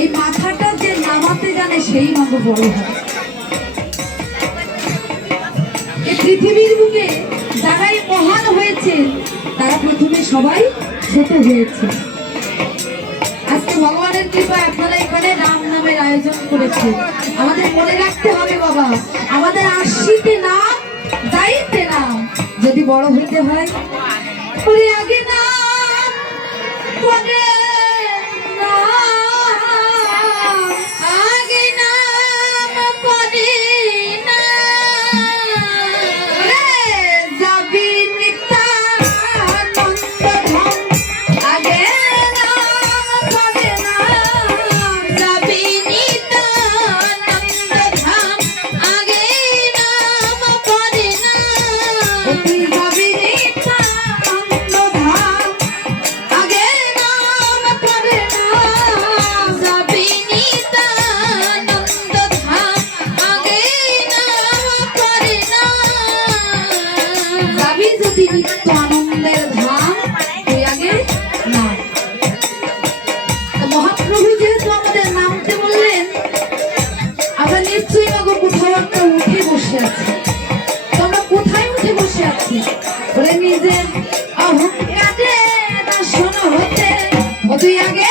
এই মাথাটা যে নামাতে জানে সেই মাগো বড় হয়। পৃথিবীর বুকে যারাই মহান হয়েছে, তারা প্রথমে সবাই ছোট হয়েছে। আজকে ভগবানের কৃপায় আপনারা এখানে রাম নামের আয়োজন করেছে আমাদের মনে রাখতে হবে বাবা, আমাদের আশিতে নাম দায়িত্বে নাম যদি বড় হইতে হয় আগে নাম যদি নিত্য আনন্দের ধাম তুই আগে নাম মহাপ্রভু যেহেতু আমাদের নামতে বললেন, আমরা নিশ্চয়ই মাগো কোথাও একটা উঠে বসে আছি। তো আমরা কোথায় উঠে বসে আছি? বলে নিজের অহংকারে দর্শন হতে ও তুই আগে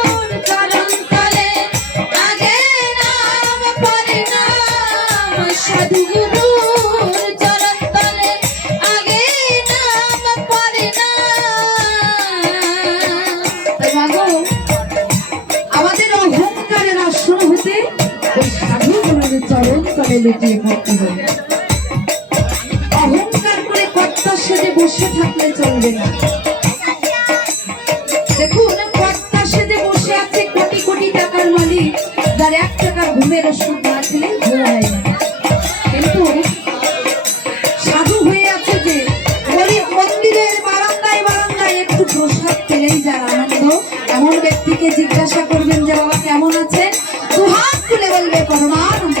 তলে লুটিয়ে পড়তে হবে অহংকার করে কর্তা সেজে বসে থাকলে চলবে না। দেখুন, কর্তা সেজে বসে আছে কোটি কোটি টাকার মালিক, যার এক টাকার ঘুমের ওষুধ না খেলে ঘুম না। কিন্তু সাধু হয়ে আছে যে গরিব মন্দিরের বারান্দায় বারান্দায় একটু প্রসাদ পেলেই যার আনন্দ। এমন ব্যক্তিকে জিজ্ঞাসা করবেন যে, বাবা, কেমন আছেন? দুহাত তুলে বলবে, পরমানন্দ।